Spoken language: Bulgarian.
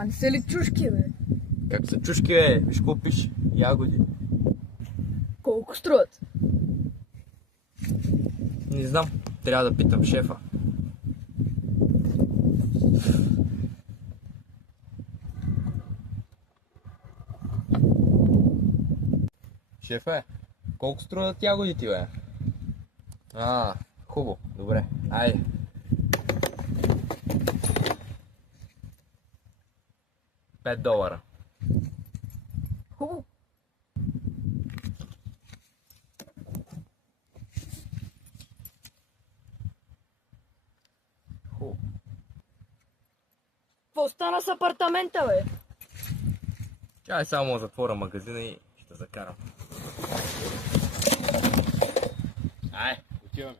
Ма не са ли чушки, бе? Как са чушки, бе? Виж какво пише. Ягоди. Колко струват? Не знам. Трябва да питам шефа. Шефе, колко струват ягодите, бе? Хубаво. Добре. Айде. $5. Хубаво. Хубаво. Какво стана с апартамента, бе? Чай само затворя магазина и ще закарам. Ай, отиваме.